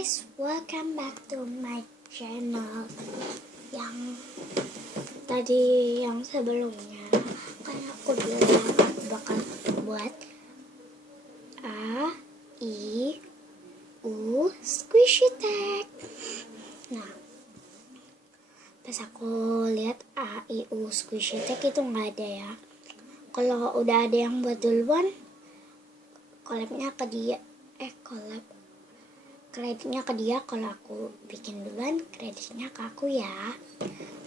guys, welcome back to my channel. Yang sebelumnya kan aku bilang aku bakal buat A, I, U squishy tag. Nah, pas aku lihat A, I, U squishy tag itu nggak ada ya. Kalau udah ada yang buat duluan, kreditnya ke dia. Kalau aku bikin duluan, kreditnya ke aku ya.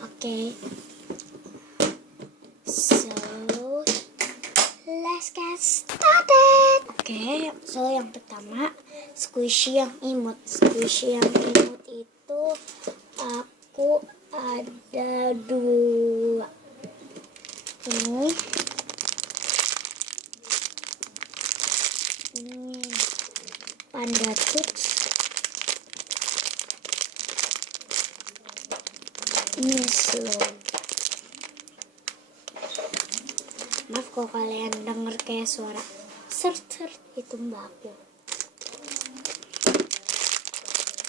Oke. So let's get started. Oke, so yang pertama squishy yang imut. Squishy yang imut itu aku ada 2. Ini Panda Tux. Ini slow. Maaf kalau kalian denger kayak suara sert itu mbak aku.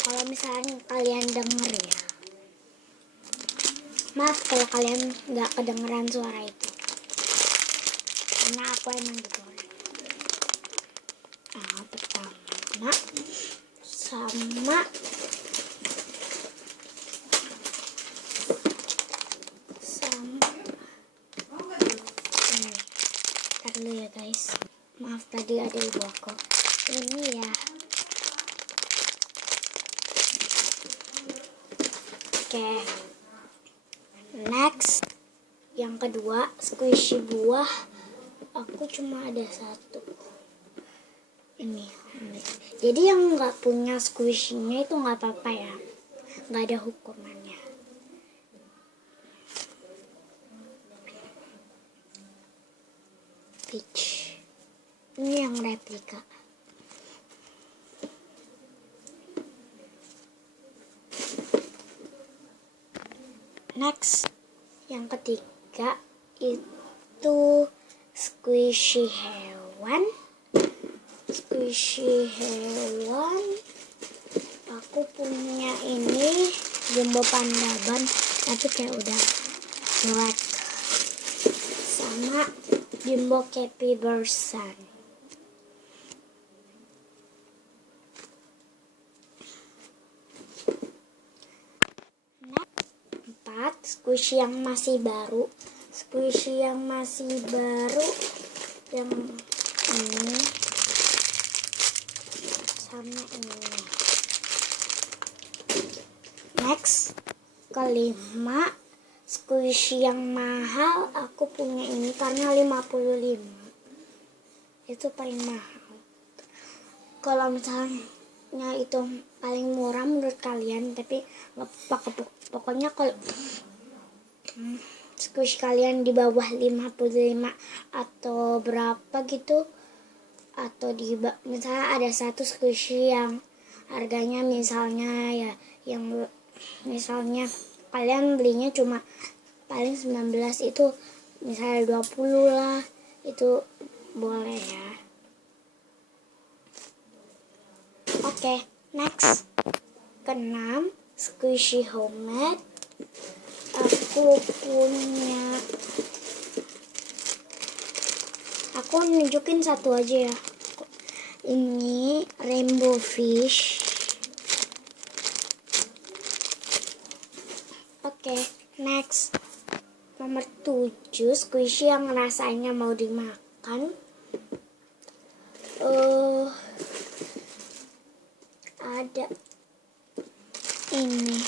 Kalau misalnya kalian denger ya, maaf kalau kalian nggak kedengeran suara itu, karena aku emang gitu. Nah, pertama sama ntar dulu ya guys, maaf tadi ada ibu aku. Ini ya. Oke, next yang kedua squishy buah. Aku cuma ada 1 ini. Jadi yang nggak punya squishy-nya itu nggak apa-apa ya, nggak ada hukumannya. Peach ini yang replika. Next yang ketiga itu squishy hewan. Aku punya ini Jumbo Pandaban, tapi kayak udah jelek, sama Jumbo Capybarsan. Next 4 squishy yang masih baru. Yang ini sama ini. Next kelima squishy yang mahal. Aku punya ini karena 55 itu paling mahal. Kalau misalnya itu paling murah menurut kalian, tapi pokoknya kalau squishy kalian di bawah 55 atau berapa gitu, atau misalnya ada 1 squishy yang harganya misalnya ya, yang misalnya kalian belinya cuma paling 19, itu misalnya 20 lah, itu boleh ya. Oke, next ke-6 squishy homemade. Aku nunjukin 1 aja ya. Ini rainbow fish. Oke, next nomor 7 squishy yang rasanya mau dimakan. Ada ini,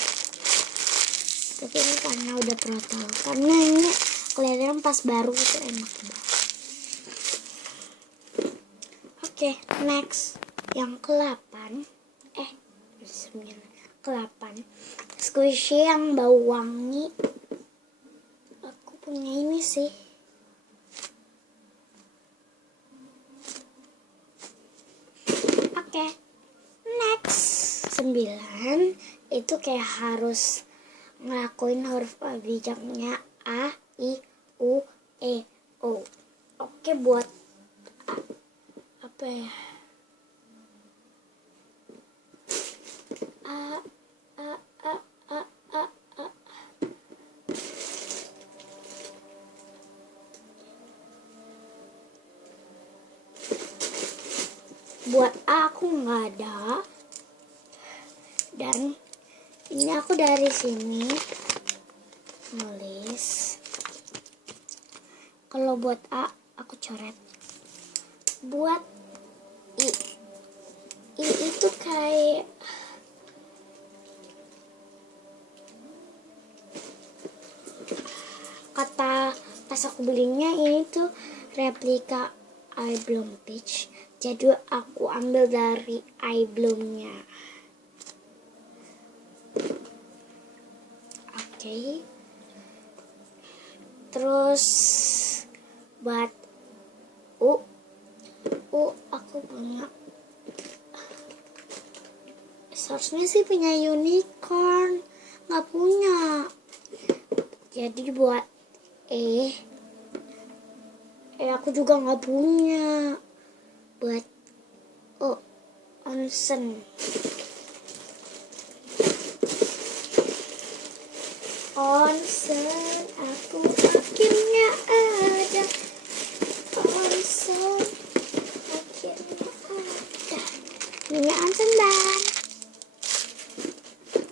tapi ini karena udah protol, karena ini kelihatan pas baru itu enak banget. Oke, next yang ke-8 squishy yang bau wangi. Aku punya ini sih. Oke, next 9 itu kayak harus ngelakuin huruf bijaknya A, I, U, E, O. Oke, buat apa ya? buat A aku nggak ada. Dan ini aku dari sini nulis. Kalau buat A aku coret. Buat I itu kayak kata pas aku belinya ini tuh replika eye bloom peach, jadi aku ambil dari eye bloomnya. Oke. Terus buat U aku punya, seharusnya sih punya unicorn, nggak punya. Jadi buat aku juga nggak punya. Buat onsen. Onsen, aku akhirnya ada. Onsen, akhirnya ada. Ini onsen dan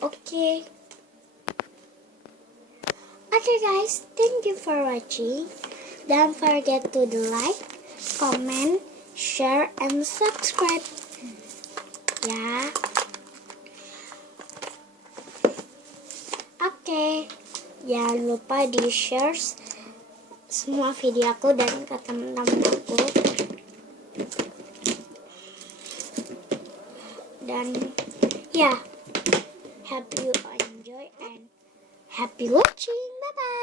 oke. Okay guys, thank you for watching. Don't forget to like, comment, share, and subscribe. Ya. Oke. Jangan lupa di share semua video aku dan ke teman-teman aku. Dan ya, hope you enjoy and happy watching. Bye bye.